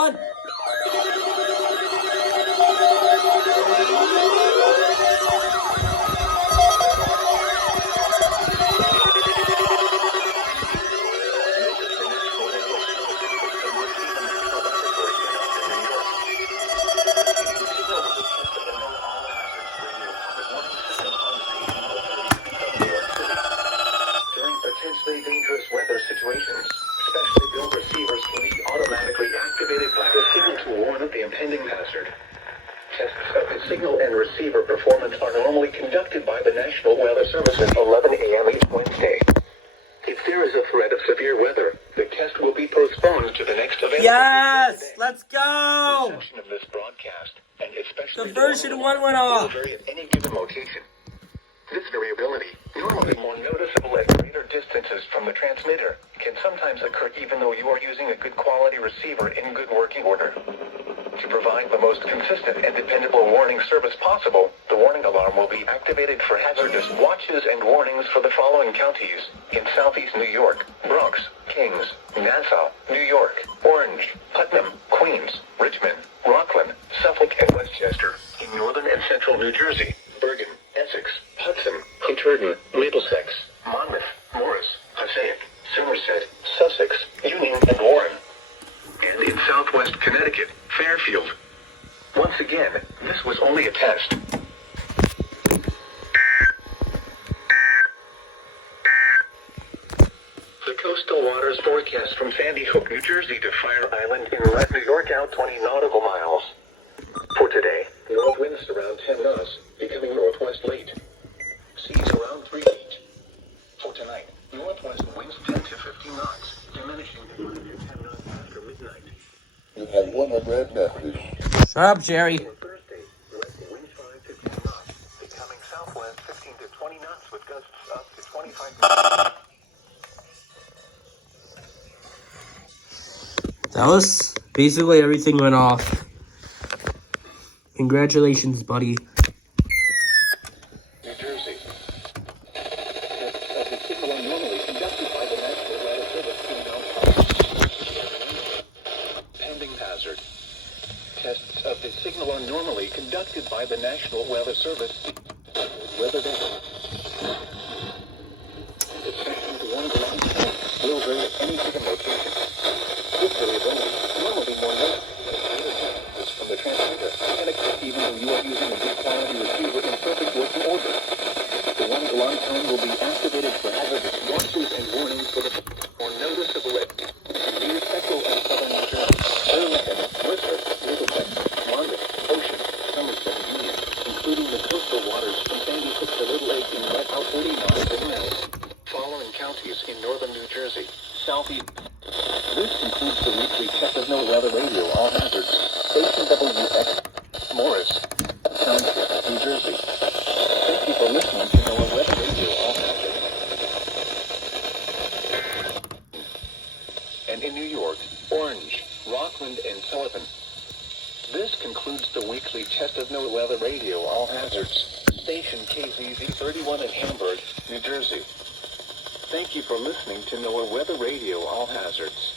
on. Intensely dangerous weather situations, specially built receivers can be automatically activated by the signal to warn of the impending hazard. Tests of the signal and receiver performance are normally conducted by the National Weather Service at 11 a.m. each Wednesday. If there is a threat of severe weather, the test will be postponed to the next event. Yes! Let's go! The reception of this broadcast, and especially The version 1 went off. will vary at any given location. This variability, normally more noticeable at greater distances from the transmitter, can sometimes occur even though you are using a good quality receiver in good working order. To provide the most consistent and dependable warning service possible, the warning alarm will be activated for hazardous watches and warnings for the following counties: in Southeast New York, Bronx, Kings, Nassau, New York, Orange, Putnam, Queens, Richmond, Rockland, Suffolk, and Westchester. In Northern and Central New Jersey, Bergen, Essex, Hudson, Huntington, Middlesex, Monmouth, Morris, Passaic, Somerset, Sussex, Union, and Warren. And in Southwest Connecticut, Fairfield. Once again, this was only a test. The coastal waters forecast from Sandy Hook, New Jersey to Fire Island Inlet, New York out 20 nautical miles. For today, north winds around 10 knots, becoming northwest late. Seas around 3 feet. For tonight, northwest winds 10 to 15 knots, diminishing to 5 to 10 knots after midnight. You have one unread message. Shut up, Jerry. For Thursday, west winds 5 to 10 knots, becoming southwest 15 to 20 knots with gusts up to 25 knots. That was basically everything went off. Congratulations, buddy. New Jersey. Tests of the signal are normally conducted by the National Weather Service. Pending hazard. Tests of the signal are normally conducted by the National Weather Service. Weather data. The section to one ground will vary at any given location. This variability normally more noticeable at greater distances from the transmitter, and occurs even though you are using a good quality receiver in perfect working order. The warning alarm tone will be activated for hazardous watches and warnings for the more noticeable at near Central and Southern New Jersey, Burlington, Worcester, Middlesex, Monmouth, Ocean, Somerset, and Union, including the coastal waters from Sandy Hook to Little Lake in Red Out 40 nautical miles. Following counties in northern New Jersey, southeast. This concludes the weekly check of no weather radio all hazards. Station WX, Morris, Township, New Jersey. Thank you for listening to No Weather Radio all hazards. And in New York, Orange, Rockland, and Sullivan. This concludes the weekly test of No Weather Radio all hazards. Station KZZ 31 in Hamburg, New Jersey. Thank you for listening to NOAA Weather Radio All Hazards.